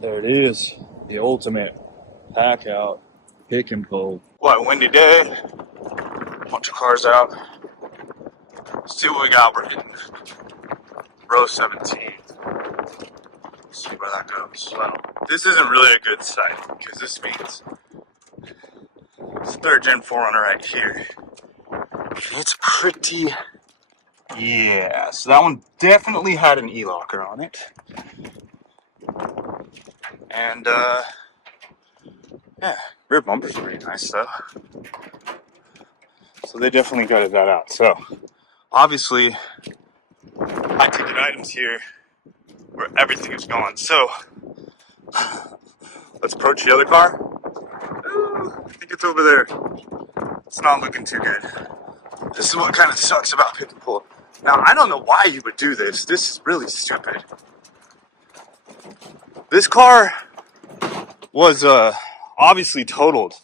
There it is, the ultimate pack out, pick and pull. What, windy day, bunch of cars out. Let's see what we got. We're hitting row 17. Let's see where that goes. Well, this isn't really a good sight because this means it's third gen 4Runner right here. It's pretty, yeah, so that one definitely had an E-locker on it. And, yeah, rear bumper's pretty nice though. So they definitely gutted that out. So, obviously, high ticket items here where everything is gone. So, let's approach the other car. Ooh, I think it's over there. It's not looking too good. This is what kind of sucks about pick and pull. Now, I don't know why you would do this. This is really stupid. This car was obviously totaled,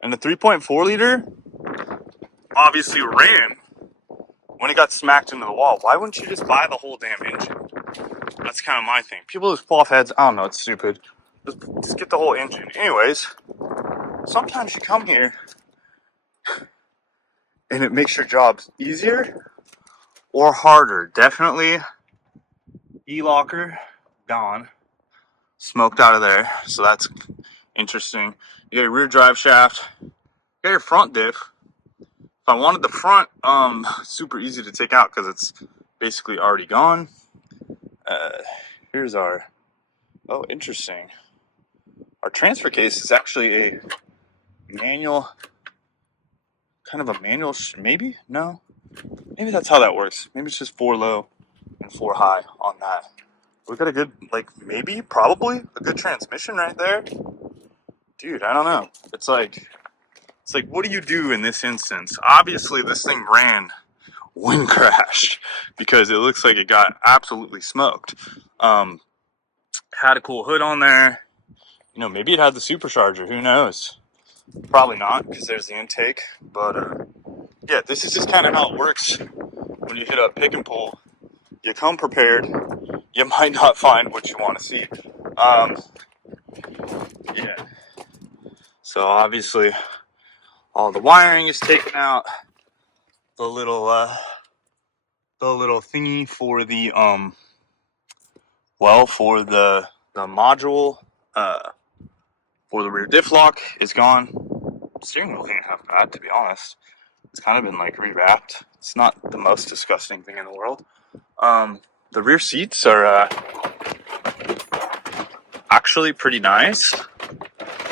and the 3.4 liter obviously ran when it got smacked into the wall. Why wouldn't you just buy the whole damn engine? That's kind of my thing. People just pull off heads. I don't know. It's stupid. Just get the whole engine. Anyways, sometimes you come here and it makes your job easier or harder. Definitely E-locker gone, smoked out of there, so that's interesting. You got your rear drive shaft, you got your front diff. If I wanted the front, super easy to take out because it's basically already gone. Here's our, oh, interesting. Our transfer case is actually a manual, kind of a manual, maybe? No? Maybe that's how that works. Maybe it's just 4 low and 4 high on that. We got a good, like, maybe, probably, a good transmission right there. Dude, I don't know. It's like, what do you do in this instance? Obviously, this thing ran wind crashed because it looks like it got absolutely smoked. Had a cool hood on there. You know, maybe it had the supercharger. Who knows? Probably not because there's the intake. But, yeah, this is just kind of how it works when you hit up pick and pull. You come prepared. You might not find what you want to see. Yeah. So obviously, all the wiring is taken out. The little thingy for the for the module for the rear diff lock is gone. Steering wheel ain't half bad, to be honest. It's kind of been like rewrapped. It's not the most disgusting thing in the world. The rear seats are actually pretty nice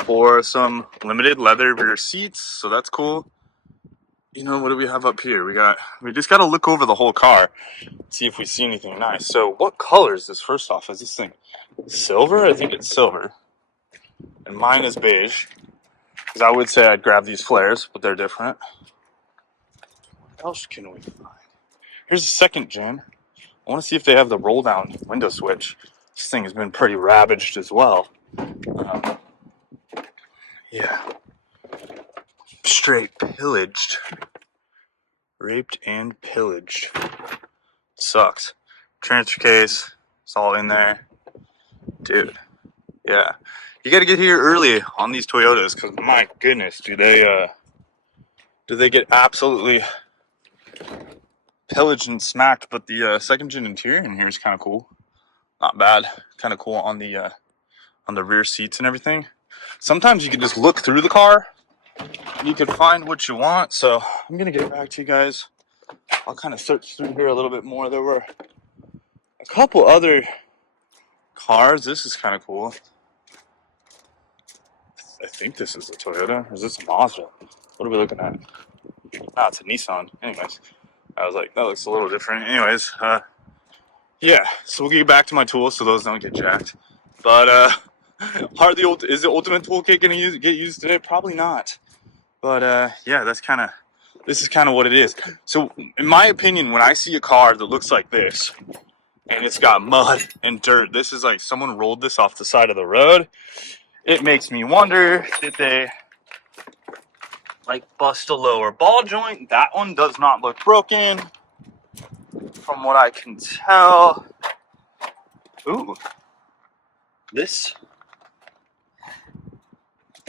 for some limited leather rear seats, so that's cool. You know, what do we have up here? We just got to look over the whole car, see if we see anything nice. So what color is this? First off, is this thing silver? I think it's silver. And mine is beige. Because I would say I'd grab these flares, but they're different. What else can we find? Here's a second gen. I want to see if they have the roll down window switch. This thing has been pretty ravaged as well. Yeah. Straight pillaged. Raped and pillaged. Sucks. Transfer case. It's all in there. Dude. Yeah. You gotta get here early on these Toyotas because my goodness, do they get absolutely pillaged and smacked. But the second gen interior in here is kind of cool. Not bad. Kind of cool on the rear seats and everything. Sometimes you can just look through the car and you can find what you want. So I'm gonna get back to you guys. I'll kind of search through here a little bit more. There were a couple other cars. This is kind of cool. I think this is a Toyota. Or is this a Mazda? What are we looking at? Ah, it's a Nissan. Anyways, I was like, that looks a little different. Anyways, yeah. So we'll get back to my tools so those don't get jacked. But is the ultimate toolkit gonna get used today? Probably not. But yeah, this is kind of what it is. So in my opinion, when I see a car that looks like this and it's got mud and dirt, this is like someone rolled this off the side of the road. It makes me wonder, did they like bust a lower ball joint? That one does not look broken from what I can tell. Ooh, this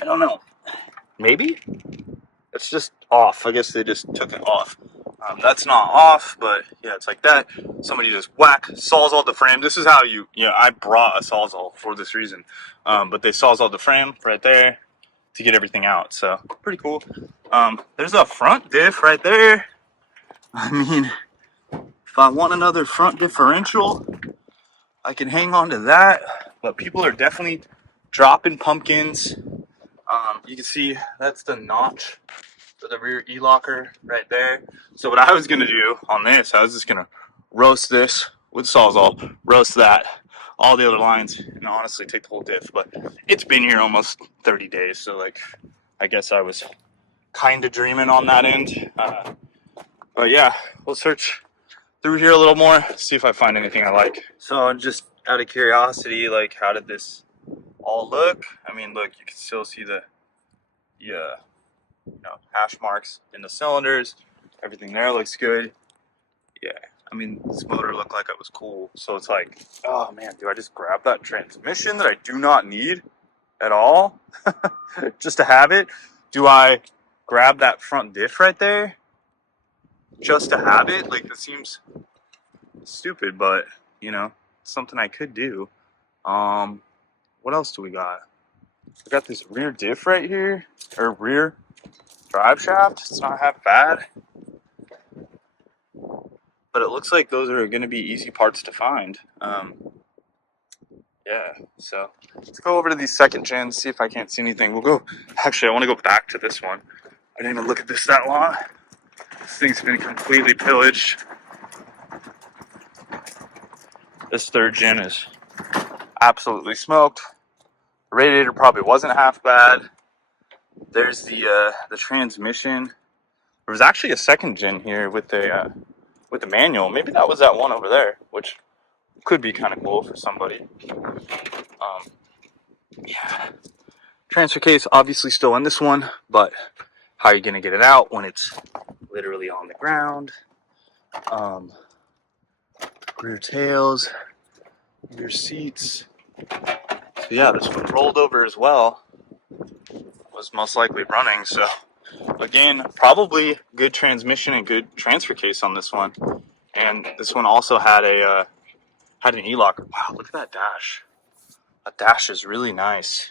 I don't know. Maybe? It's just off. I guess they just took it off. That's not off, but yeah, it's like that. Somebody just whack, sawzalled the frame. This is how I brought a sawzall for this reason. But they sawzalled the frame right there to get everything out. So, pretty cool. There's a front diff right there. I mean, if I want another front differential, I can hang on to that. But people are definitely dropping pumpkins. You can see that's the notch for the rear e-locker right there. So what I was gonna do on this, I was just gonna roast this with Sawzall, roast that, all the other lines, and honestly take the whole diff. But it's been here almost 30 days, so like, I guess I was kind of dreaming on that end. But yeah, we'll search through here a little more, see if I find anything I like. So just out of curiosity, like, how did this all look? I mean, look, you can still see the hash marks in the cylinders. Everything there looks good. Yeah, I mean, this motor looked like it was cool. So it's like, oh man, do I just grab that transmission that I do not need at all just to have it? Do I grab that front diff right there just to have it? Like, this seems stupid, but you know, it's something I could do. What else do we got? We got this rear diff right here, or rear drive shaft. It's not half bad, but it looks like those are going to be easy parts to find. Yeah, so let's go over to these second gens, see if I can't see anything. We'll go, actually, I want to go back to this one. I didn't even look at this that long. This thing's been completely pillaged. This third gen is absolutely smoked. The radiator probably wasn't half bad. There's the transmission. There was actually a second gen here with the manual. Maybe that was that one over there, which could be kind of cool for somebody. Yeah. Transfer case obviously still in this one, but how are you gonna get it out when it's literally on the ground? Rear tails, rear seats. So yeah, this one rolled over as well. Was most likely running, so again, probably good transmission and good transfer case on this one. And this one also had an e-locker. Wow, look at that dash. That dash is really nice.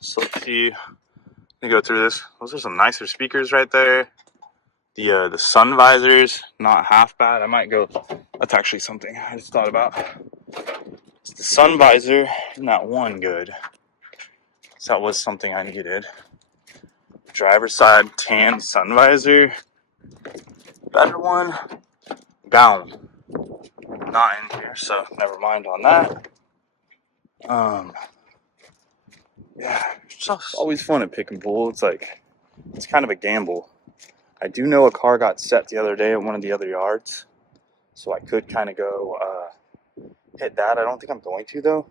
So let's see. Let me go through this. Those are some nicer speakers right there. The sun visors, not half bad. I might go. That's actually something I just thought about. It's the sun visor, not one good. So that was something I needed. Driver's side tan sun visor. Better one. Down. Not in here, so never mind on that. Yeah, it's just always fun at Pick and Pull. It's like, it's kind of a gamble. I do know a car got set the other day at one of the other yards, so I could kind of go hit that. I don't think I'm going to though.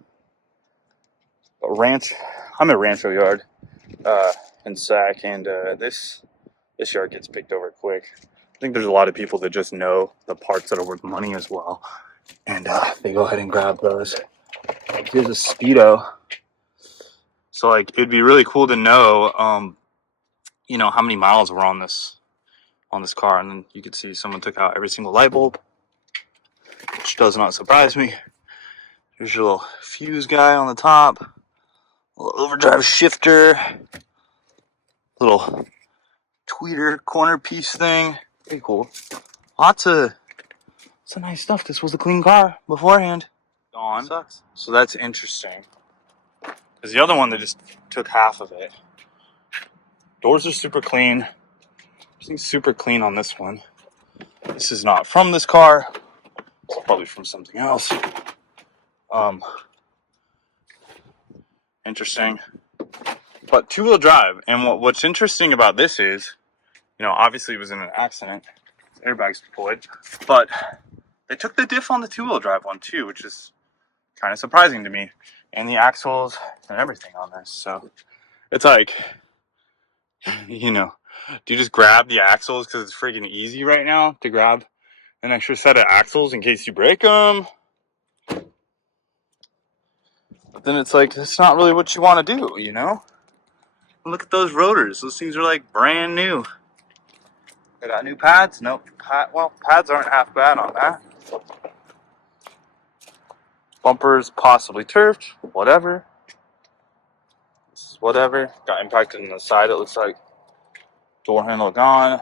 But I'm at Rancho Yard in Sac, and this yard gets picked over quick. I think there's a lot of people that just know the parts that are worth money as well, and they go ahead and grab those. Like, here's a Speedo. So like, it'd be really cool to know, how many miles were on this car, and then you could see someone took out every single light bulb, which does not surprise me. There's your little fuse guy on the top, a little overdrive shifter, little tweeter corner piece thing. Pretty cool. Lots of nice stuff. This was a clean car beforehand. Gone. Sucks. So that's interesting. Because the other one, they just took half of it. Doors are super clean. Everything's super clean on this one. This is not from this car. It's probably from something else. Interesting. But two-wheel drive. And what's interesting about this is, obviously it was in an accident. Airbags deployed. But they took the diff on the two-wheel drive one too, which is kind of surprising to me. And the axles and everything on this. So it's like, do you just grab the axles because it's freaking easy right now to grab an extra set of axles in case you break them? But then it's like, that's not really what you want to do, Look at those rotors. Those things are like brand new. They got new pads? Nope. Well, pads aren't half bad on that. Bumpers possibly turfed. Whatever. This is whatever. Got impacted on the side, it looks like. Door handle gone.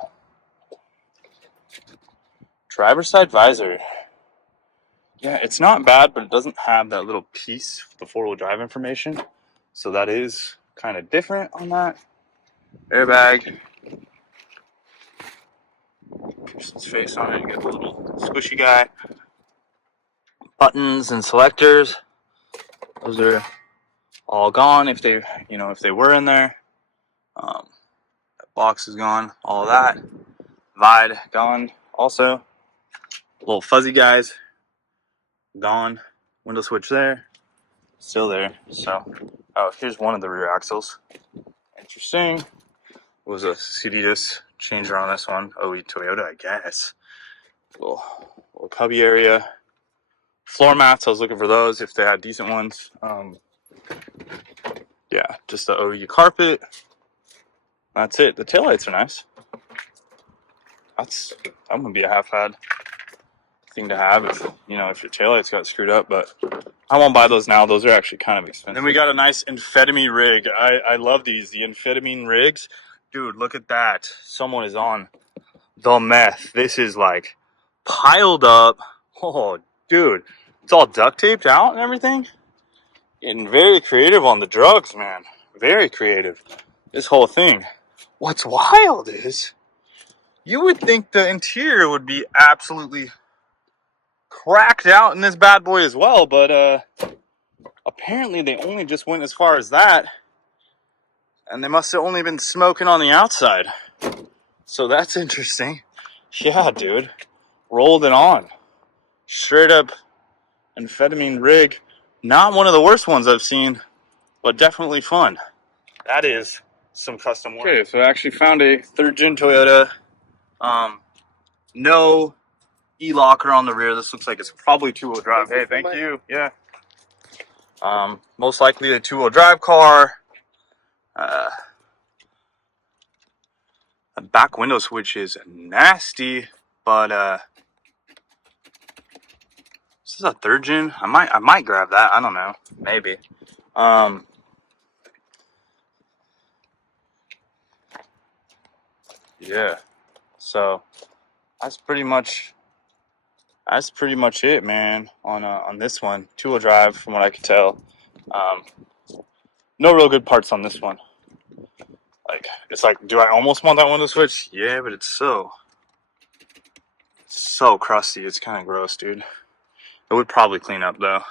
Driver's side visor. Yeah, it's not bad, but it doesn't have that little piece, the four-wheel drive information. So that is kind of different on that. Airbag. Person's face on it. You get the little squishy guy. Buttons and selectors. Those are all gone if they, if they were in there. That box is gone. All of that. Vide gone. Also, little fuzzy guys gone. Window switch there. Still there. So, oh, here's one of the rear axles. Interesting. It was a CD disc changer on this one. OE Toyota, I guess. Little cubby area. Floor mats, I was looking for those if they had decent ones. Yeah, just the OE carpet. That's it. The taillights are nice. That would be a half-had thing to have if your taillights got screwed up, but I won't buy those now. Those are actually kind of expensive. Then we got a nice amphetamine rig. I love these, the amphetamine rigs. Dude, look at that. Someone is on the meth. This is like piled up. Oh, dude. It's all duct taped out and everything. Getting very creative on the drugs, man. Very creative. This whole thing. What's wild is you would think the interior would be absolutely cracked out in this bad boy as well, but apparently they only just went as far as that, and they must have only been smoking on the outside. So that's interesting. Yeah, dude. Rolled it on. Straight up amphetamine rig. Not one of the worst ones I've seen, but definitely fun. That is some custom work. Okay, so I actually found a third-gen Toyota. No e-locker on the rear. This looks like it's probably two-wheel drive. Hey, thank you. Yeah. Most likely a two-wheel drive car. The back window switch is nasty, but this is a third gen. I might grab that. I don't know. Maybe. Yeah. So that's pretty much it, man. On this one, two-wheel drive, from what I can tell. No real good parts on this one. Like, it's like, do I almost want that window switch? Yeah, but it's so crusty. It's kind of gross, dude. It would probably clean up though.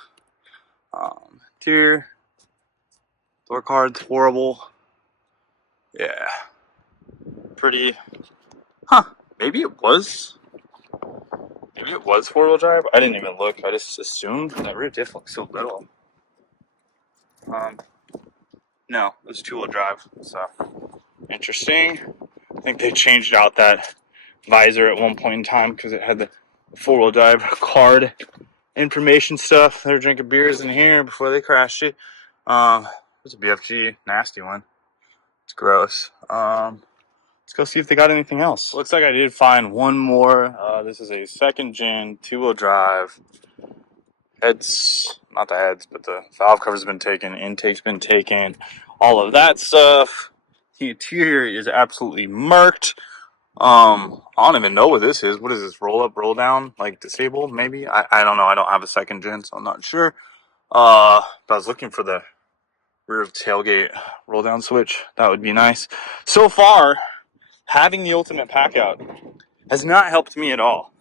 Interior, door card's horrible. Yeah, pretty. Huh? Maybe it was four-wheel drive. I didn't even look. I just assumed. That rear diff looks so little. No, it was two-wheel drive. So interesting. I think they changed out that visor at one point in time because it had the four-wheel drive card information stuff. They were drinking beers in here before they crashed it. There's a BFG, nasty one. It's gross. Let's go see if they got anything else. Looks like I did find one more. This is a second-gen two-wheel drive. Heads, not the heads, but the valve cover's been taken, intake's been taken, all of that stuff. The interior is absolutely murked. I don't even know what this is. What is this? Roll up, roll down, like disabled, maybe? I don't know. I don't have a second gen, so I'm not sure. But I was looking for the rear tailgate roll down switch. That would be nice. So far, having the ultimate Packout has not helped me at all.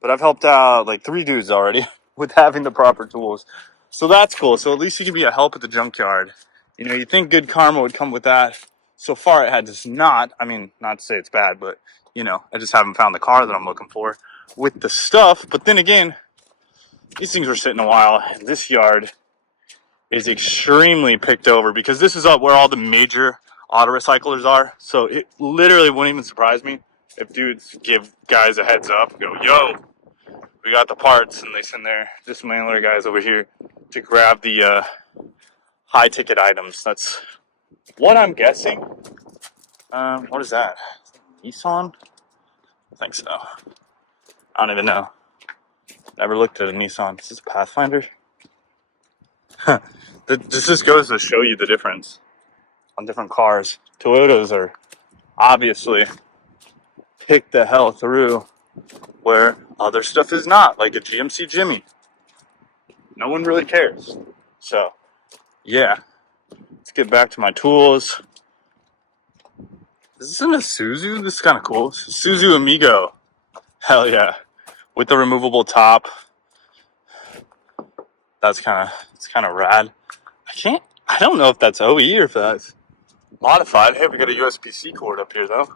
But I've helped out like 3 dudes already with having the proper tools. So that's cool. So at least you can be a help at the junkyard. You think good karma would come with that. So far it has not. I mean, not to say it's bad, but I just haven't found the car that I'm looking for with the stuff. But then again, these things were sitting a while. And this yard is extremely picked over because this is up where all the major auto recyclers are. So it literally wouldn't even surprise me if dudes give guys a heads up, go, yo, we got the parts, and they send their dismantler guys over here to grab the high ticket items. That's what I'm guessing, what is that? Nissan? I think so. I don't even know. Never looked at a Nissan. Is this a Pathfinder? This just goes to show you the difference on different cars. Toyotas are obviously picked the hell through where other stuff is not, like a GMC Jimmy. No one really cares. So, yeah. Let's get back to my tools. Is this an Isuzu? This is kind of cool. Isuzu Amigo. Hell yeah. With the removable top. It's kind of rad. I don't know if that's OE or if that's modified. Hey, we got a USB-C cord up here though.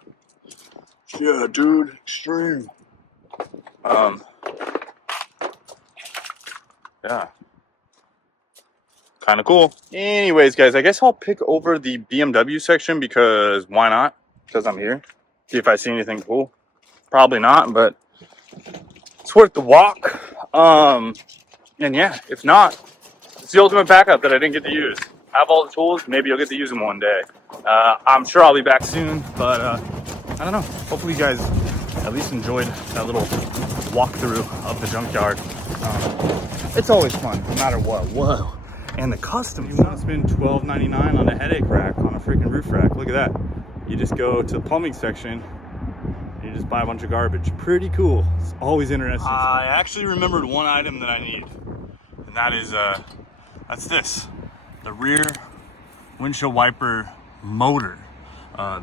Yeah, dude, extreme. Yeah. Kind of cool. Anyways, guys, I guess I'll pick over the BMW section because why not? Because I'm here. See if I see anything cool. Probably not, but it's worth the walk. And yeah, if not, it's the ultimate backup that I didn't get to use. I have all the tools. Maybe you'll get to use them one day. I'm sure I'll be back soon, but I don't know. Hopefully you guys at least enjoyed that little walkthrough of the junkyard. It's always fun, no matter what. Whoa. And the custom. You want to spend $12.99 on a headache rack, on a freaking roof rack. Look at that. You just go to the plumbing section and you just buy a bunch of garbage. Pretty cool. It's always interesting. I actually remembered one item that I need. And that is, that's this. The rear windshield wiper motor.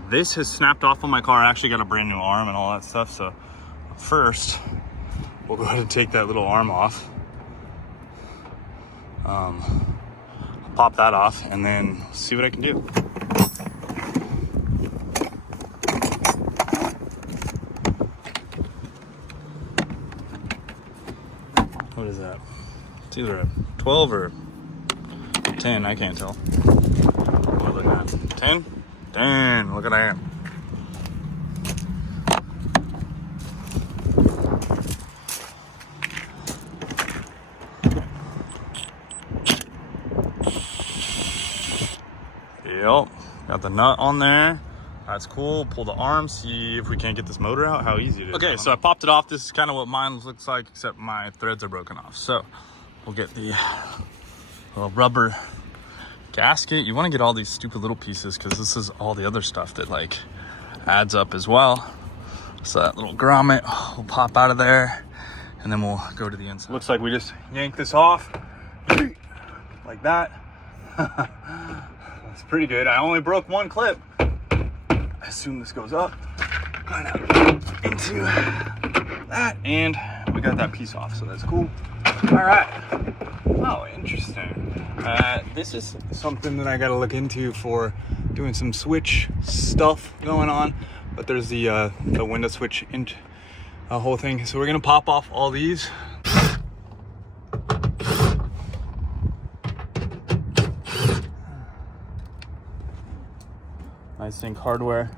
This has snapped off on my car. I actually got a brand new arm and all that stuff. So first, we'll go ahead and take that little arm off. Pop that off and then see what I can do. What is that? It's either a 12 or 10, I can't tell. What are we looking at? 10? Dang, look at that. Yep, got the nut on there. That's cool. Pull the arm, see if we can't get this motor out, how easy it is. Okay, so I popped it off. This is kind of what mine looks like, except my threads are broken off. So we'll get the little rubber gasket. You want to get all these stupid little pieces because this is all the other stuff that like adds up as well. So that little grommet will pop out of there and then we'll go to the inside. Looks like we just yank this off like that. It's pretty good. I only broke one clip. I assume this goes up kind of into that, and we got that piece off, so that's cool. All right. Oh, interesting. This is something that I got to look into for doing some switch stuff going on. But there's the window switch in a whole thing. So we're gonna pop off all these. Nice Sync hardware.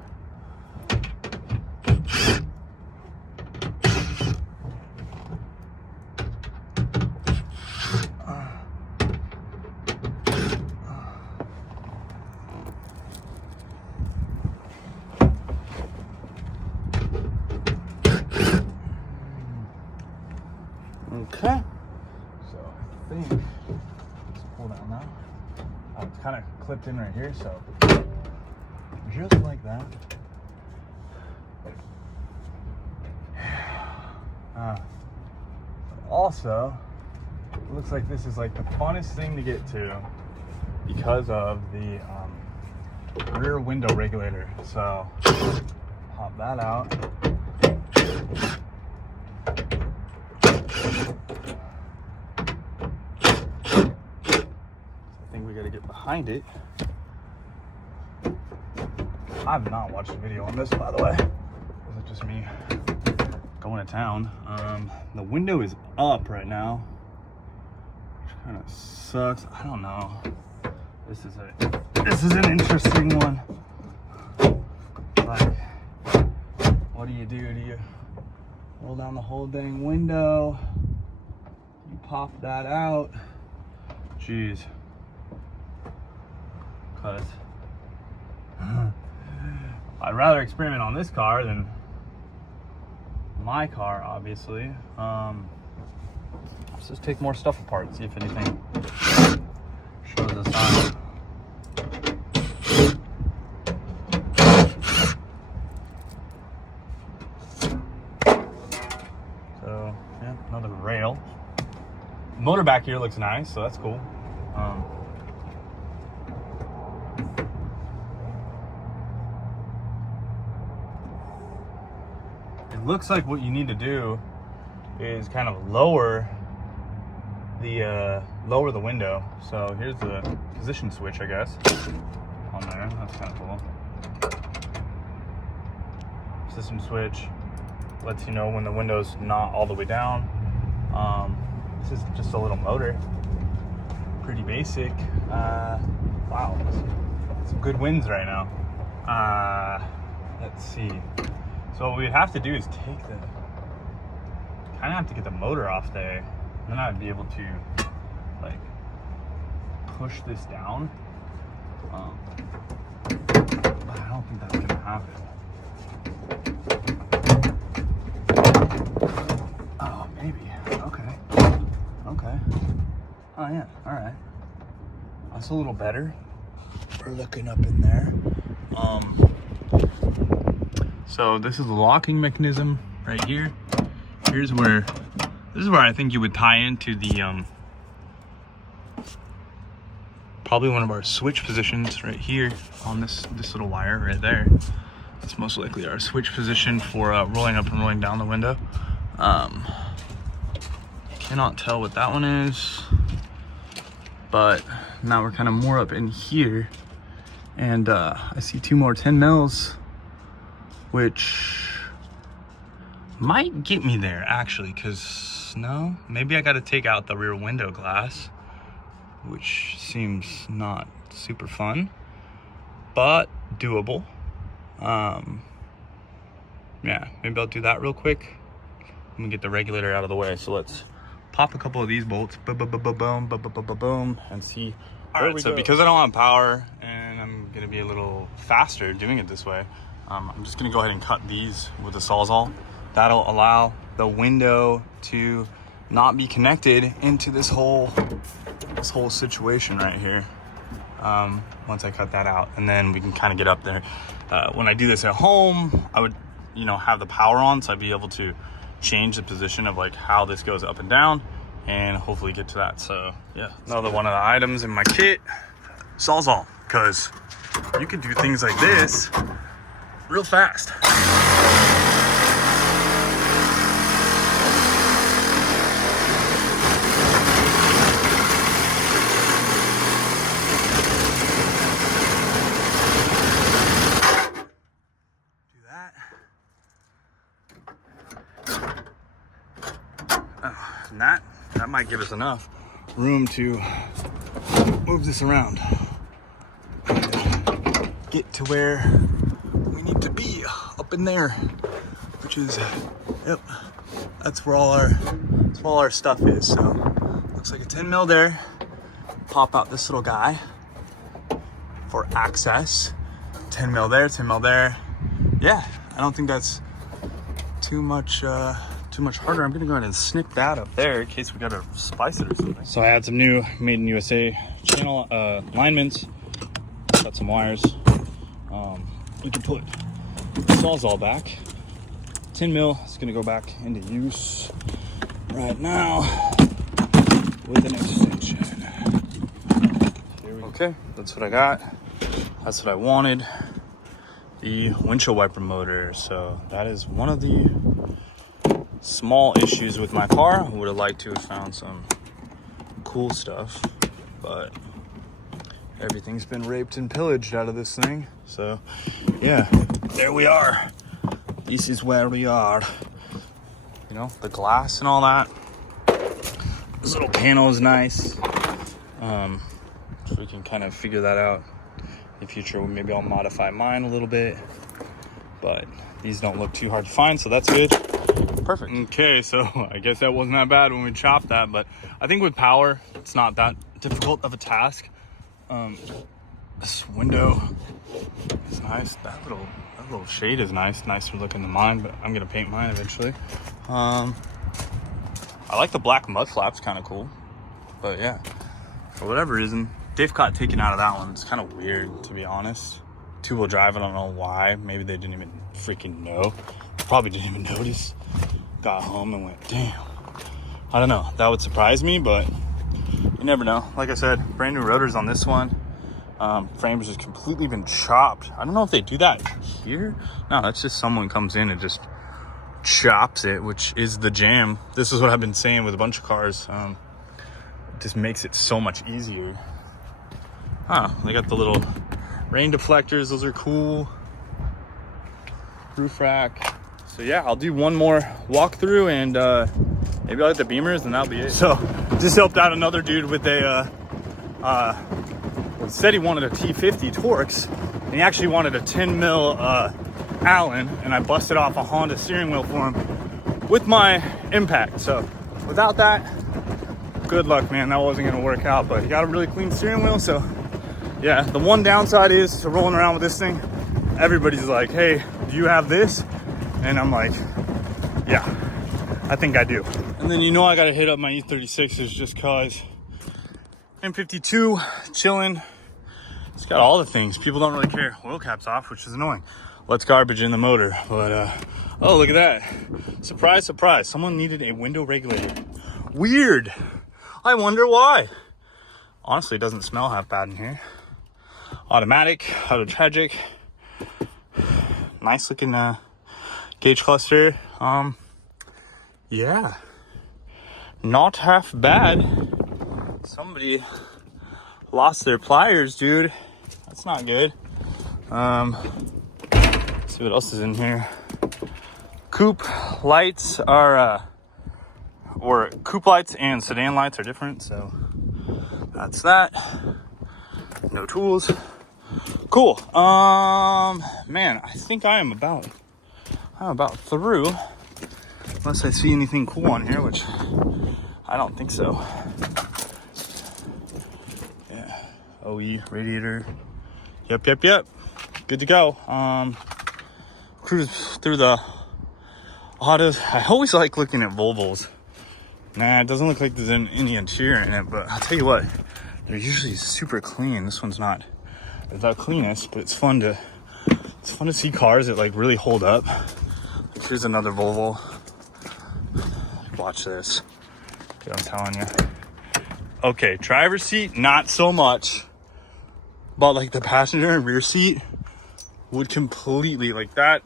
Okay, so I think let's pull down now. It's kind of clipped in right here, so just like that. Also, it looks like this is like the funnest thing to get to because of the rear window regulator. So pop that out. I think we got to get behind it. I have not watched a video on this, by the way. Is it just me going to town? The window is up right now, which kind of sucks. I don't know. This is an interesting one. Like, what do? Do you roll down the whole dang window? You pop that out. Jeez. 'Cause I'd rather experiment on this car than my car, obviously. Let's just take more stuff apart, see if anything shows a sign. So, yeah, another rail. Motor back here looks nice, so that's cool. It looks like what you need to do is kind of lower the window. So here's the position switch, I guess, on there. That's kind of cool. System switch lets you know when the window's not all the way down. This is just a little motor, pretty basic. Wow, some good winds right now. Let's see. So what we'd have to do is kind of have to get the motor off there. Then I'd be able to like push this down. But I don't think that's gonna happen. Oh, maybe. Okay. Oh yeah, all right. That's a little better. We're looking up in there. So this is the locking mechanism right here. This is where I think you would tie into the probably one of our switch positions right here on this little wire right there. That's most likely our switch position for rolling up and rolling down the window. Cannot tell what that one is, but now we're kind of more up in here, and I see 2 more 10 mils, which might get me there actually, because no, maybe I got to take out the rear window glass, which seems not super fun, but doable. Yeah, maybe I'll do that real quick. Let me get the regulator out of the way. So let's pop a couple of these bolts, boom, and see. All right, so because I don't want power and I'm gonna be a little faster doing it this way, I'm just gonna go ahead and cut these with a Sawzall. That'll allow the window to not be connected into this whole situation right here. Once I cut that out, and then we can kind of get up there. When I do this at home, I would, have the power on, so I'd be able to change the position of like how this goes up and down, and hopefully get to that. So yeah, another one of the items in my kit, Sawzall, because you can do things like this real fast. And that might give us enough room to move this around and get to where we need to be up in there, which is, yep, that's where all our stuff is. So looks like a 10 mil there. Pop out this little guy for access. 10 mil there, 10 mil there. Yeah, I don't think that's too much harder. I'm gonna go ahead and snip that up there in case we gotta spice it or something. So I had some new Made in USA channel alignments. Got some wires. We can put the Sawzall back. 10 mil is gonna go back into use right now with an extension. Here we go. Okay, that's what I got. That's what I wanted. The windshield wiper motor. So that is one of the small issues with my car. I would have liked to have found some cool stuff, but everything's been raped and pillaged out of this thing. So yeah, there we are. This is where we are. The glass and all that. This little panel is nice. So we can kind of figure that out in the future. Maybe I'll modify mine a little bit, but these don't look too hard to find, so that's good. Perfect. Okay, so I guess that wasn't that bad when we chopped that, but I think with power, it's not that difficult of a task. This window is nice. That little shade is nicer looking than mine, but I'm gonna paint mine eventually. I like the black mud flaps, kind of cool. But yeah, for whatever reason, Dave caught taken out of that one. It's kind of weird, to be honest. Two-wheel drive, I don't know why. Maybe they didn't even freaking know. Probably didn't even notice. Got home and went, damn. I don't know. That would surprise me, but you never know. Like I said, brand new rotors on this one. Frame's just completely been chopped. I don't know if they do that here. No, that's just someone comes in and just chops it, which is the jam. This is what I've been saying with a bunch of cars. It just makes it so much easier. They got the little rain deflectors. Those are cool. Roof rack. So yeah, I'll do one more walkthrough and maybe I'll hit the Beamers and that'll be it. So just helped out another dude with a said he wanted a T50 Torx, and he actually wanted a 10 mil Allen, and I busted off a Honda steering wheel for him with my impact. So without that, good luck, man. That wasn't gonna work out, but he got a really clean steering wheel. So yeah, the one downside is to rolling around with this thing, everybody's like, hey, do you have this? And I'm like, yeah, I think I do. And then I gotta hit up my E36s just cause M52 chilling. It's got all the things. People don't really care. Oil cap's off, which is annoying. Let's garbage in the motor. But oh, look at that. Surprise, surprise. Someone needed a window regulator. Weird. I wonder why. Honestly, it doesn't smell half bad in here. Automatic, auto tragic. Nice looking gauge cluster. Yeah. Not half bad. Somebody lost their pliers, dude. That's not good. Let's see what else is in here. Coupe lights are or coupe lights and sedan lights are different, so that's that. No tools. Cool. Man, I think I'm about through, unless I see anything cool on here, which I don't think so. Yeah, OE radiator. Yep. Good to go. Cruise through the autos. I always like looking at Volvos. Nah, it doesn't look like there's any interior in it, but I'll tell you what, they're usually super clean. This one's not the cleanest, but it's fun to see cars that like really hold up. Like, here's another Volvo. Watch this. Dude, I'm telling you. Okay, driver's seat, not so much. But like the passenger and rear seat would completely, like that.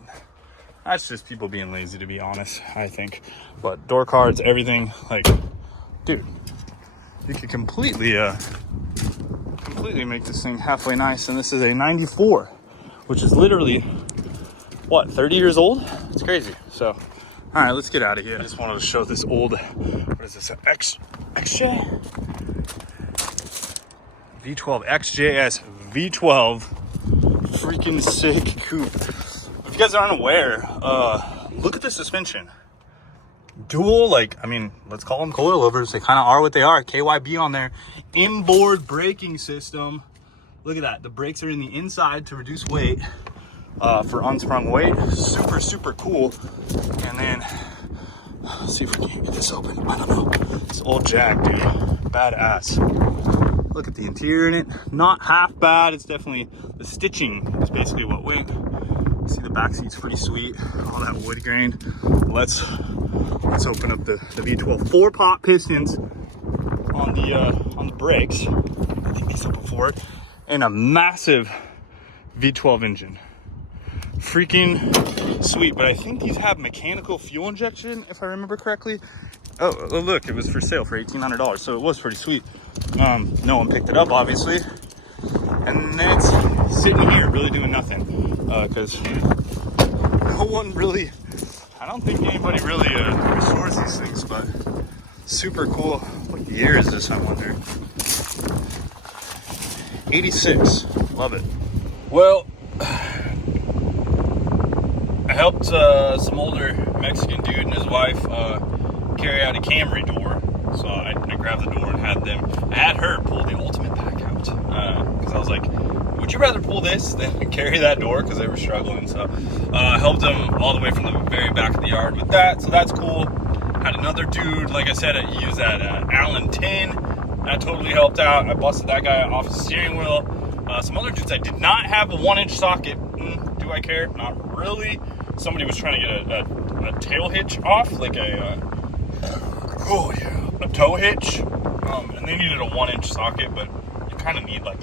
That's just people being lazy, to be honest, I think. But door cards, everything, like, dude, you could completely make this thing halfway nice. And this is a 94, which is literally, what, 30 years old? It's crazy. So, all right, let's get out of here. I just wanted to show this old, what is this, XJ? V12, XJS V12, freaking sick coupe. If you guys aren't aware, look at the suspension. Dual, like, I mean, let's call them coilovers. They kind of are what they are. KYB on there. Inboard braking system. Look at that. The brakes are in the inside to reduce weight, for unsprung weight. Super, super cool. And then, let's see if we can get this open. I don't know. This old Jag, dude. Badass. Look at the interior in it. Not half bad. It's definitely, the stitching is basically what went. See, the back seat's pretty sweet. All that wood grain. Let's open up the V12. 4-pot pistons on the brakes. I think these are before. And a massive V12 engine. Freaking sweet. But I think these have mechanical fuel injection, if I remember correctly. Oh, look, it was for sale for $1,800, so it was pretty sweet. No one picked it up, obviously. And it's sitting here, really doing nothing. Because no one really, I don't think anybody really restores these things, but super cool. What year is this, I wonder? 86, love it. Well, I helped some older Mexican dude and his wife carry out a Camry door. So I grabbed the door and had her pull the ultimate pack out. Because I was like, would would you rather pull this than carry that door? Because they were struggling. So helped them all the way from the very back of the yard with that. So that's cool. Had another dude, like I said, he used that Allen tin. That totally helped out. I busted that guy off the steering wheel. Some other dudes, I did not have a 1-inch socket. Do I care? Not really. Somebody was trying to get a tail hitch off, like a tow hitch. And they needed a 1-inch socket, but you kind of need like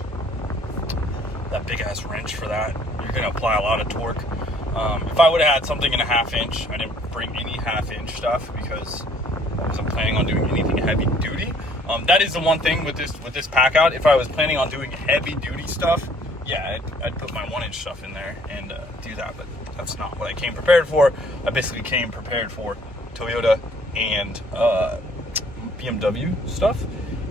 that big ass wrench for that. You're gonna apply a lot of torque. If I would have had something in a 1/2 inch, I didn't bring any 1/2 inch stuff because I wasn't planning on doing anything heavy duty. That is the one thing with this pack out. If I was planning on doing heavy duty stuff, yeah, I'd put my 1-inch stuff in there and do that, but that's not what I came prepared for. I basically came prepared for Toyota and BMW stuff.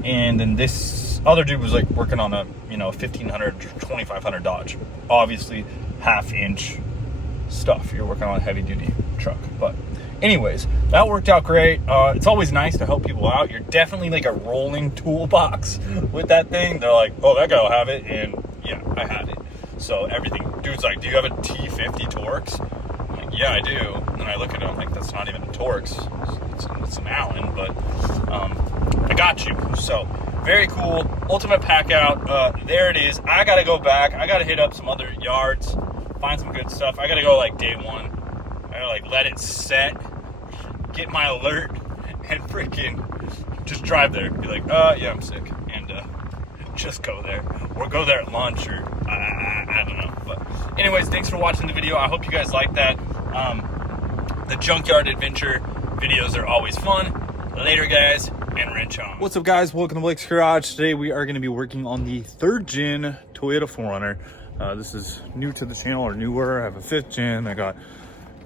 And then this other dude was like working on a, you know, 1500, 2500 Dodge. Obviously 1/2 inch stuff. You're working on a heavy duty truck. But anyways, that worked out great. It's always nice to help people out. You're definitely like a rolling toolbox with that thing. They're like, oh, that guy will have it. And yeah, I had it. So everything. Dude's like, do you have a T50 Torx? I'm like, yeah, I do. And then I look at it, I'm like, that's not even a Torx. It's an Allen, but I got you. So very cool. Ultimate pack out. There it is. I gotta go back. I gotta hit up some other yards, find some good stuff. I gotta go like day one. I gotta like let it set, get my alert, and freaking just drive there. Be like, yeah, I'm sick, and just go there, or go there at lunch, or I don't know. But anyways, thanks for watching the video. I hope you guys like that. The Junkyard Adventure videos are always fun. Later, guys, and wrench on. What's up, guys? Welcome to Blake's Garage. Today we are going to be working on the 3rd gen Toyota 4Runner. This is new to the channel, or newer. I have a 5th gen. I got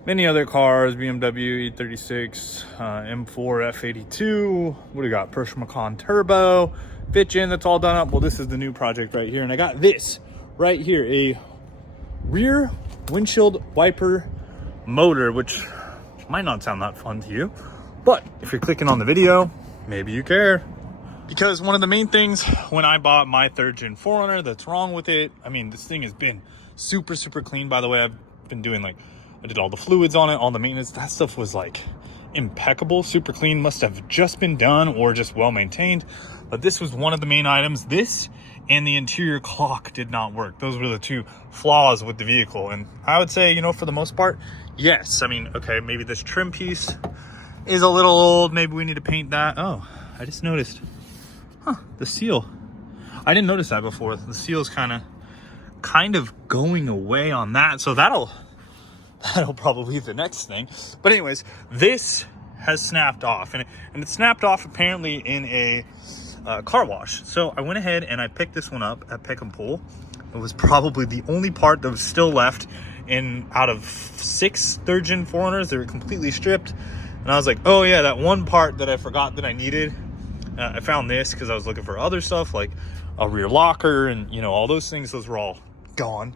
many other cars: BMW E36, M4 F82. What do we got? Porsche Macan Turbo, 5th gen. That's all done up. Well, this is the new project right here, and I got this right here, a rear windshield wiper motor, which might not sound that fun to you, but if you're clicking on the video, maybe you care. Because one of the main things when I bought my 3rd gen 4Runner that's wrong with it, I mean, this thing has been super clean. By the way, I've been doing like, I did all the fluids on it, all the maintenance. That stuff was like impeccable, super clean. Must have just been done or just well maintained. But this was one of the main items. This and the interior clock did not work. Those were the 2 flaws with the vehicle. And I would say, you know, for the most part, yes. I mean, okay, maybe this trim piece is a little old. Maybe we need to paint that. Oh, I just noticed, the seal. I didn't notice that before. The seal's kind of going away on that. So that'll probably be the next thing. But anyways, this has snapped off, and it snapped off apparently in a car wash. So I went ahead and I picked this one up at Pick and Pull. It was probably the only part that was still left in out of 6 3rd gen 4Runners. They were completely stripped, and I was like, oh yeah, that one part that I forgot that I needed. I found this because I was looking for other stuff like a rear locker and, you know, all those things. Those were all gone.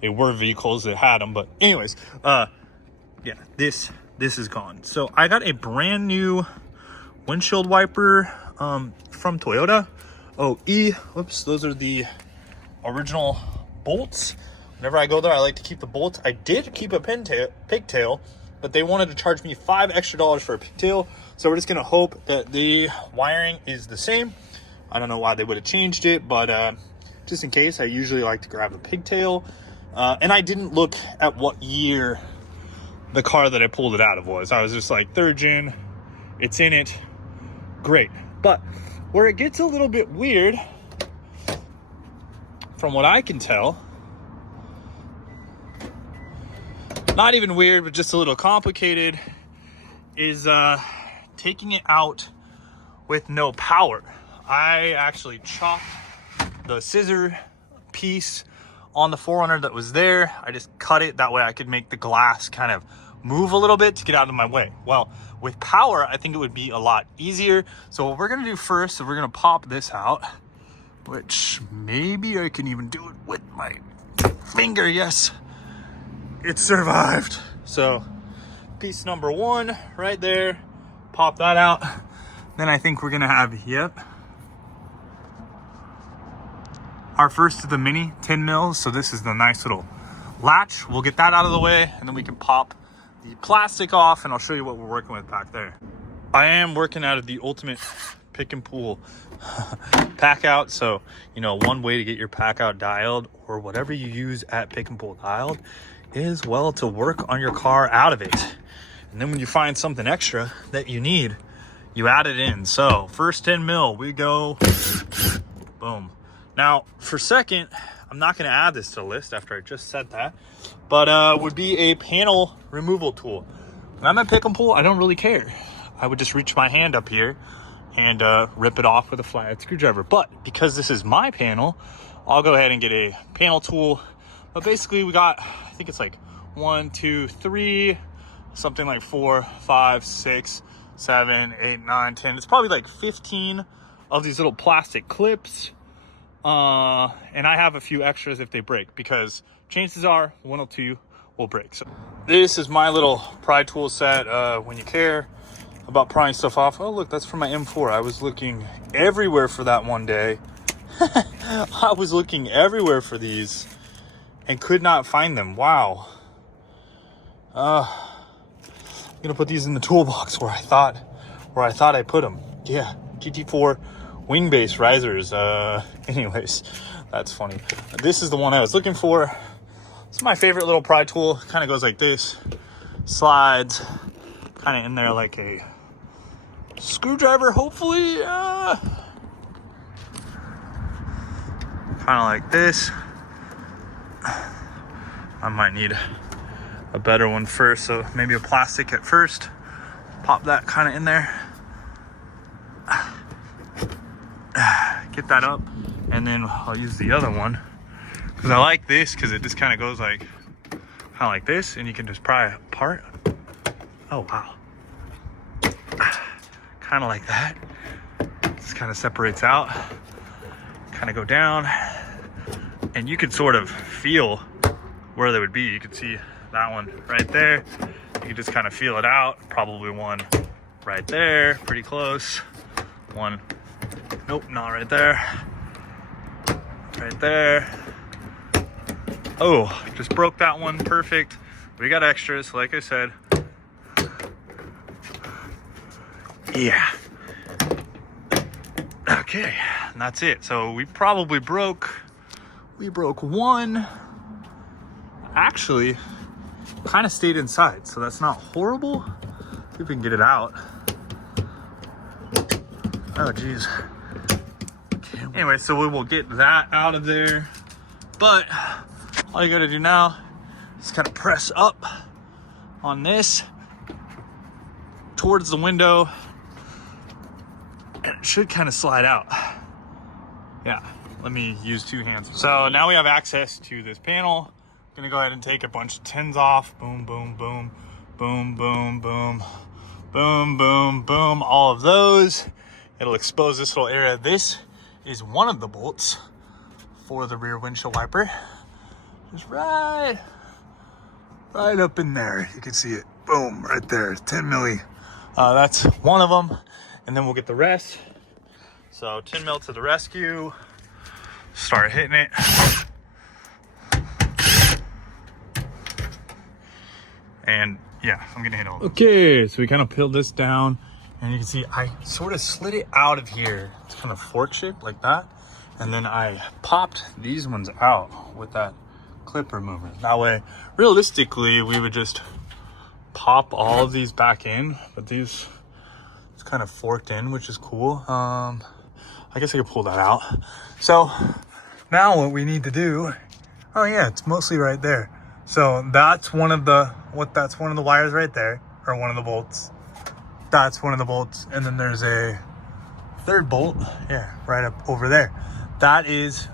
They were vehicles that had them, but anyways, yeah, this is gone. So I got a brand new windshield wiper from Toyota. Whoops, those are the original bolts. Whenever I go there, I like to keep the bolts. I did keep a pigtail, but they wanted to charge me $5 extra for a pigtail. So we're just gonna hope that the wiring is the same. I don't know why they would have changed it, but just in case, I usually like to grab the pigtail. And I didn't look at what year the car that I pulled it out of was. I was just like, 3rd gen, it's in it, great. But where it gets a little bit weird, from what I can tell, not even weird, but just a little complicated, is taking it out with no power. I actually chopped the scissor piece on the 4Runner that was there. I just cut it that way I could make the glass kind of move a little bit to get out of my way. Well, with power, I think it would be a lot easier. So what we're gonna do first is we're gonna pop this out, which maybe I can even do it with my finger. Yes, it survived. So piece number 1 right there, pop that out. Then I think we're gonna have, yep, Our first is the mini 10 mils. So this is the nice little latch. We'll get that out of the way, and then we can pop the plastic off, and I'll show you what we're working with back there. I am working out of the ultimate pick and pull pack out. So, you know, one way to get your pack out dialed, or whatever you use at pick and pull dialed, is, well, to work on your car out of it. And then when you find something extra that you need, you add it in. So first 10 mil, we go boom. Now for second, I'm not going to add this to the list after I just said that, but would be a panel removal tool. When I'm at pick and pull, I don't really care. I would just reach my hand up here and rip it off with a flathead screwdriver. But because this is my panel, I'll go ahead and get a panel tool. But basically we got, I think it's like 1, 2, 3, something like 4, 5, 6, 7, 8, 9, 10. It's probably like 15 of these little plastic clips. And I have a few extras if they break, because chances are one or two will break. So this is my little pry tool set. When you care about prying stuff off. Oh, look, that's from my M4. I was looking everywhere for that one day. I was looking everywhere for these and could not find them. Wow. I'm gonna put these in the toolbox where I thought I put them. Yeah, GT4 wing base risers. Anyways, that's funny. This is the one I was looking for. It's my favorite little pry tool. Kind of goes like this, slides kind of in there like a screwdriver, hopefully. Kind of like this. I might need a better one first, so maybe a plastic at first. Pop that kind of in there. Get that up, and then I'll use the other one because I like this because it just kind of goes like like this, and you can just pry apart. Oh wow. Kind of like that. This kind of separates out, kind of go down, and you can sort of feel where they would be. You can see that one right there. You can just kind of feel it out. Probably one right there, pretty close. One, nope, not right there. Right there. Oh, just broke that one. Perfect. We got extras, like I said. Yeah. Okay, and that's it. So we probably broke one. Actually, kind of stayed inside, so that's not horrible. See if we can get it out. Oh geez. Anyway, so we will get that out of there, but all you gotta do now is kind of press up on this towards the window, and it should kind of slide out. Yeah, let me use two hands. So now we have access to this panel. I'm gonna go ahead and take a bunch of tins off. Boom, boom, boom, boom, boom, boom, boom, boom, boom, all of those. It'll expose this little area. This is one of the bolts for the rear windshield wiper. Just right up in there. You can see it. Boom, right there, 10 milli. That's one of them. And then we'll get the rest. So 10 mil to the rescue. Start hitting it. And yeah, I'm gonna hit all those. Okay, so we kind of peeled this down, and you can see I sort of slid it out of here. It's kind of fork shaped like that. And then I popped these ones out with that clip remover. That way, realistically, we would just pop all of these back in, but these, it's kind of forked in, which is cool. I guess I could pull that out. So now what we need to do, oh yeah, it's mostly right there. So that's one of the wires right there, or one of the bolts. That's one of the bolts. And then there's a third bolt here, right up over there. That is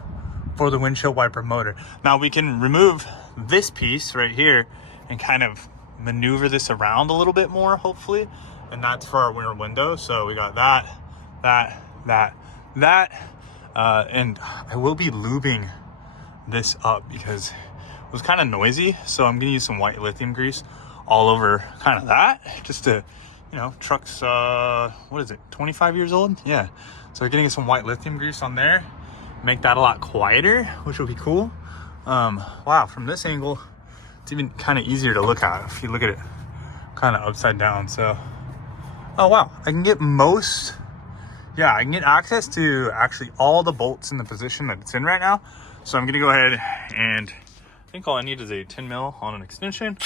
for the windshield wiper motor. Now we can remove this piece right here and kind of maneuver this around a little bit more, hopefully. And that's for our rear window. So we got that. And I will be lubing this up because it was kind of noisy. So I'm gonna use some white lithium grease all over kind of that, just to, you know, truck's, what is it, 25 years old? Yeah. So we're getting some white lithium grease on there. make that a lot quieter, which would be cool. Wow, from this angle, it's even kind of easier to look at if you look at it kind of upside down. So, oh wow, I can get I can get access to actually all the bolts in the position that it's in right now. So I'm gonna go ahead and I think all I need is a 10 mil on an extension.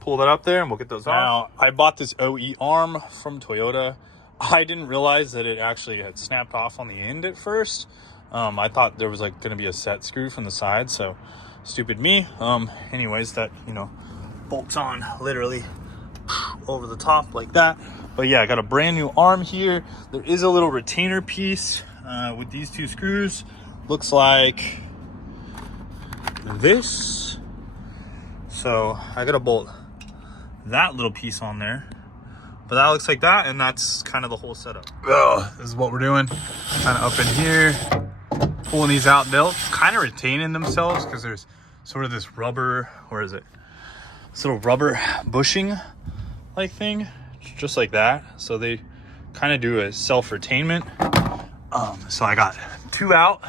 Pull that up there and we'll get those off. Now, I bought this OE arm from Toyota. I didn't realize that it actually had snapped off on the end at first. I thought there was like gonna be a set screw from the side, so stupid me. Anyways, that, bolts on literally over the top like that. But yeah, I got a brand new arm here. There is a little retainer piece with these two screws. Looks like this. So I gotta bolt that little piece on there. But that looks like that, and that's kind of the whole setup. This is what we're doing. Kind of up in here, pulling these out. They'll kind of retain in themselves because there's sort of this rubber, where is it? This little rubber bushing like thing, just like that. So they kind of do a self-retainment. So I got 2 out,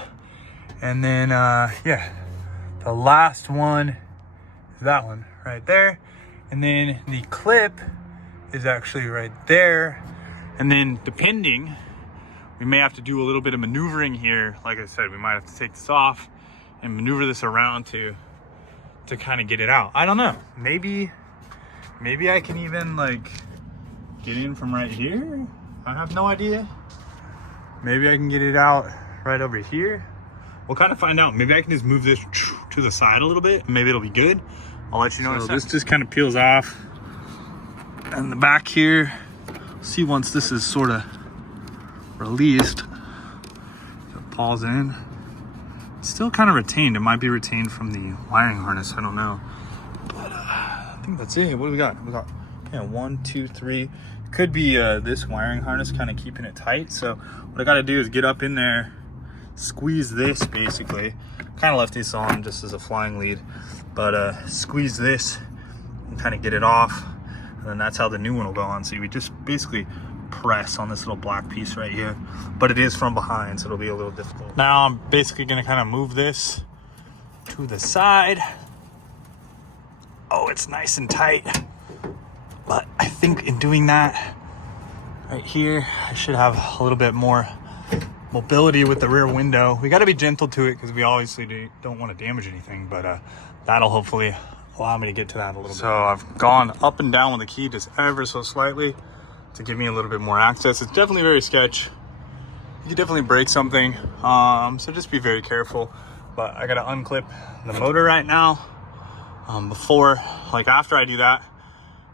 and then yeah, the last one is that one right there, and then the clip is actually right there. And then depending, we may have to do a little bit of maneuvering here. Like I said, we might have to take this off and maneuver this around to kind of get it out. I don't know, maybe I can even like get in from right here. I have no idea. Maybe I can get it out right over here. We'll kind of find out. Maybe I can just move this to the side a little bit. Maybe it'll be good. I'll let you know. So this just kind of peels off. And the back here, see once this is sort of released, so it falls in. It's still kind of retained. It might be retained from the wiring harness. I don't know. But I think that's it. What do we got? We got 1, 2, 3. Could be this wiring harness kind of keeping it tight. So what I got to do is get up in there, squeeze this basically. Kind of left this on just as a flying lead, but squeeze this and kind of get it off. And then that's how the new one will go on. So we just basically press on this little black piece right here, but it is from behind, so it'll be a little difficult. Now I'm basically gonna kind of move this to the side. Oh, it's nice and tight. But I think in doing that right here, I should have a little bit more mobility with the rear window. We got to be gentle to it because we obviously don't want to damage anything, but that'll hopefully allow me to get to that a little bit. So I've gone up and down with the key just ever so slightly to give me a little bit more access. It's definitely very sketch. You can definitely break something, so just be very careful. But I got to unclip the motor right now. After I do that,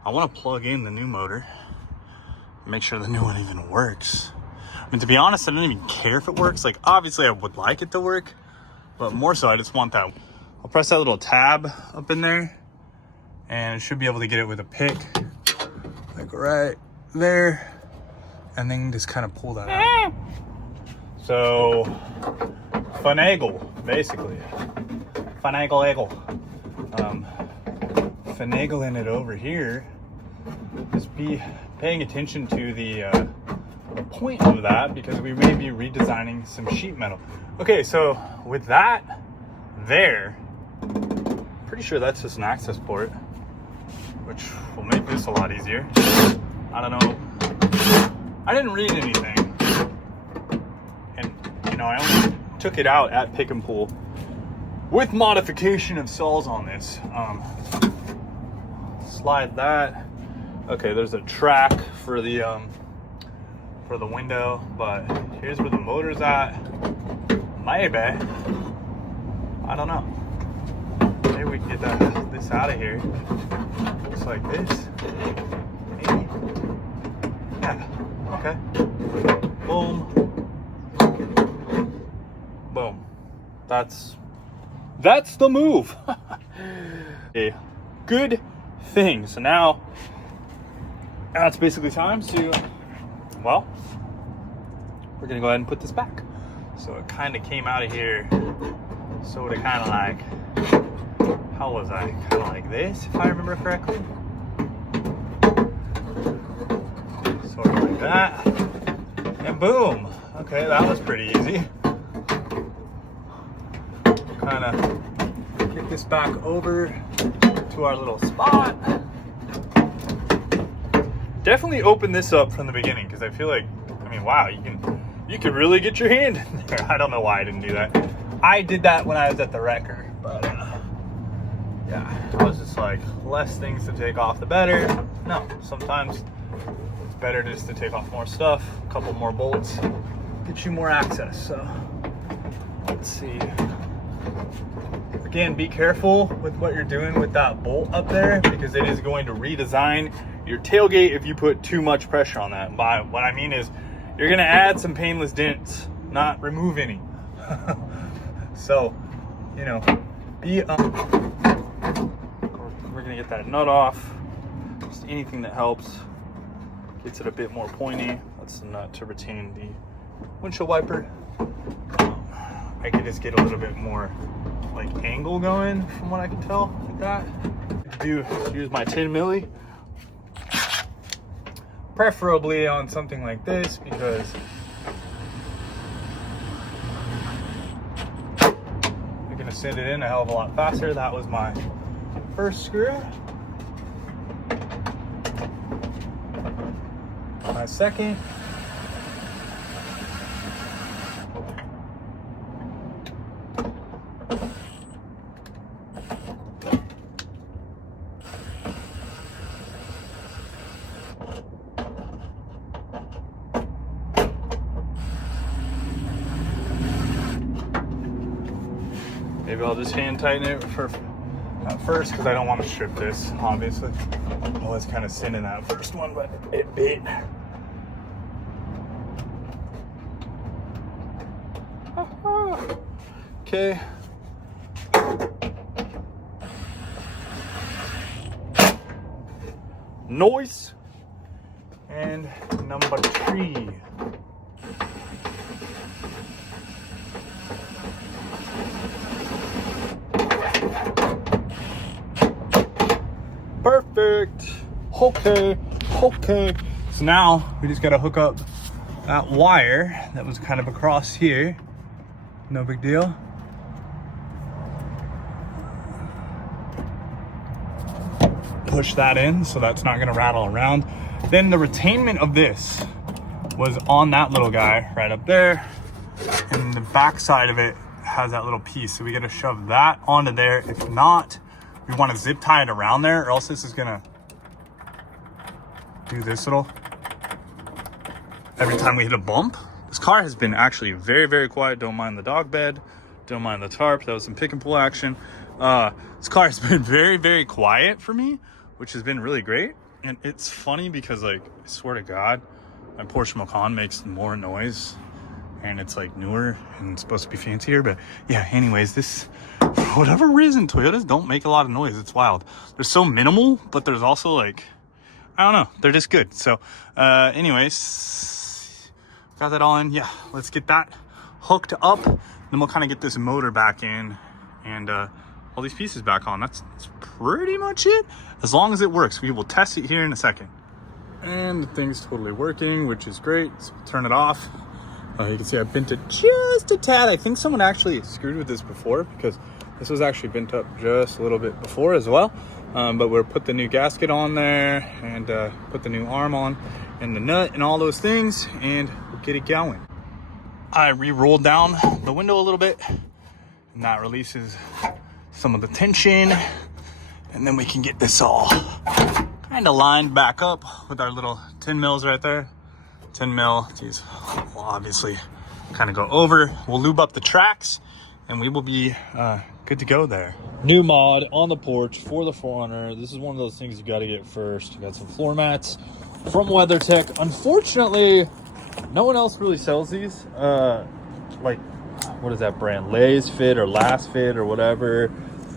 I want to plug in the new motor, make sure the new one even works. I mean, to be honest, I don't even care if it works. Like, obviously I would like it to work, but more so I just want that. I'll press that little tab up in there and should be able to get it with a pick, like right there, and then just kind of pull that out. So, finagle, basically. Finagling it over here. Just be paying attention to the point of that, because we may be redesigning some sheet metal. Okay, so with that there, pretty sure that's just an access port, which will make this a lot easier. I don't know. I didn't read anything. And, I only took it out at Pick and Pull with modification of saws on this. Slide that. Okay, there's a track for the window, but here's where the motor's at. Maybe. I don't know. Maybe we can get this out of here. Just like this. Maybe. Yeah. Okay. Boom. Boom. That's the move. A good thing. So now it's basically time to, well, we're gonna go ahead and put this back. So it kind of came out of here sort of kind of like, how was I? Kind of like this, if I remember correctly. Sort of like that. And boom. Okay, that was pretty easy. kind of get this back over to our little spot. Definitely open this up from the beginning, because I feel like, I mean, wow, you can really get your hand in there. I don't know why I didn't do that. I did that when I was at the wrecker, but yeah, I was just like, less things to take off the better. No, sometimes it's better just to take off more stuff, a couple more bolts, get you more access. So let's see. Again, be careful with what you're doing with that bolt up there, because it is going to redesign your tailgate if you put too much pressure on that. By what I mean is, you're gonna add some painless dents, not remove any. So, you know, we're gonna get that nut off. Just anything that helps, gets it a bit more pointy. That's the nut to retain the windshield wiper. I could just get a little bit more like angle going from what I can tell like that. Use my 10 milli, preferably on something like this, because you're gonna send it in a hell of a lot faster. That was my first screw. My second. Maybe I'll just hand tighten it at first, because I don't want to strip this, obviously. I was kind of sending that first one, but it bit. Okay. Noise. And number 3. Perfect. Okay. So now we just got to hook up that wire that was kind of across here. No big deal. Push that in so that's not going to rattle around. Then the retainment of this was on that little guy right up there, and the back side of it has that little piece, so we got to shove that onto there. If not, we want to zip tie it around there, or else this is gonna do this little every time we hit a bump. This car has been actually very, very quiet. Don't mind the dog bed, don't mind the tarp. That was some pick and pull action. This car has been very, very quiet for me, which has been really great. And it's funny because, like, I swear to God, my Porsche Macan makes more noise, and it's like newer and it's supposed to be fancier. But yeah, anyways, this, for whatever reason, Toyotas don't make a lot of noise. It's wild. They're so minimal, but there's also, like, I don't know, they're just good. So anyways, got that all in. Yeah, let's get that hooked up, then we'll kind of get this motor back in and all these pieces back on. That's pretty much it, as long as it works. We will test it here in a second. And the thing's totally working, which is great. So we'll turn it off. You can see I bent it just a tad. I think someone actually screwed with this before, because this was actually bent up just a little bit before as well. But we'll put the new gasket on there and put the new arm on and the nut and all those things, and we'll get it going. I re-rolled down the window a little bit, and that releases some of the tension, and then we can get this all kind of lined back up with our little 10 mils right there. 10 mil, these will obviously kind of go over. We'll lube up the tracks, and we will be good to go there. New mod on the porch for the 4Runner. This is one of those things you got to get first. Got some floor mats from WeatherTech. Unfortunately, no one else really sells these. Like, what is that brand? Lay's Fit or Last Fit or whatever.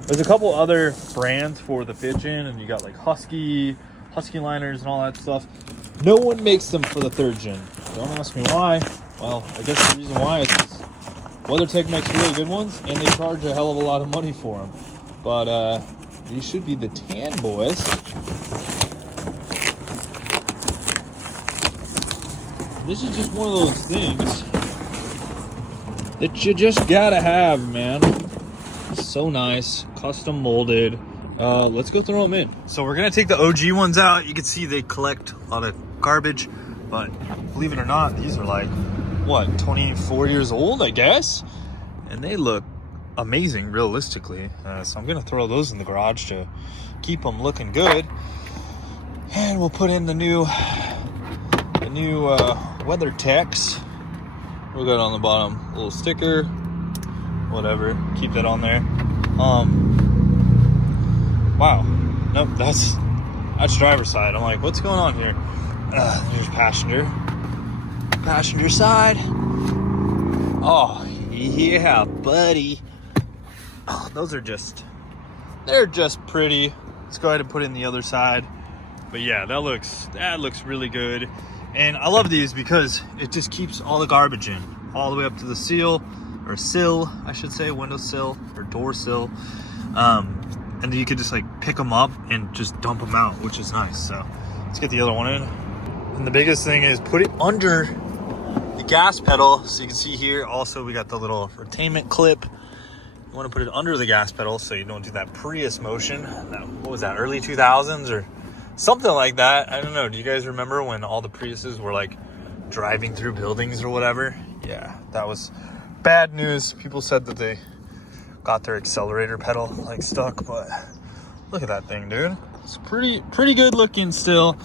There's a couple other brands for the pigeon, and you got like Husky liners and all that stuff. No one makes them for the 3rd gen. Don't ask me why. Well, I guess the reason why is WeatherTech makes really good ones, and they charge a hell of a lot of money for them. But these should be the tan boys. This is just one of those things that you just gotta have, man. So nice, custom molded. Let's go throw them in. So we're gonna take the OG ones out. You can see they collect a lot of garbage, but believe it or not, these are like, what, 24 years old, I guess? And they look amazing, realistically. So I'm gonna throw those in the garage to keep them looking good. And we'll put in the new weather techs. We'll go on the bottom, a little sticker, whatever, keep that on there. Wow, nope, that's driver's side. I'm like, what's going on here? There's passenger side. Oh yeah, buddy. Oh, they're just pretty. Let's go ahead and put in the other side. But yeah, that looks really good. And I love these because it just keeps all the garbage in, all the way up to the sill, I should say, window sill or door sill. And then you could just like pick them up and just dump them out, which is nice. So let's get the other one in. And the biggest thing is put it under the gas pedal. So you can see here, also we got the little retainment clip. You want to put it under the gas pedal so you don't do that Prius motion. What was that, early 2000s or something like that? I don't know. Do you guys remember when all the Priuses were like driving through buildings or whatever? Yeah, that was bad news. People said that they got their accelerator pedal like stuck, but look at that thing, dude. It's pretty good looking still.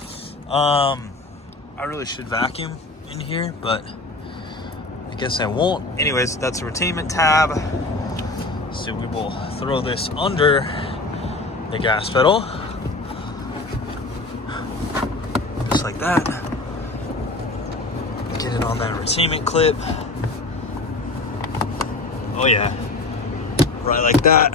I really should vacuum in here, but I guess I won't. Anyways, that's a retainment tab. So we will throw this under the gas pedal. Just like that. Get it on that retainment clip. Oh yeah, right like that.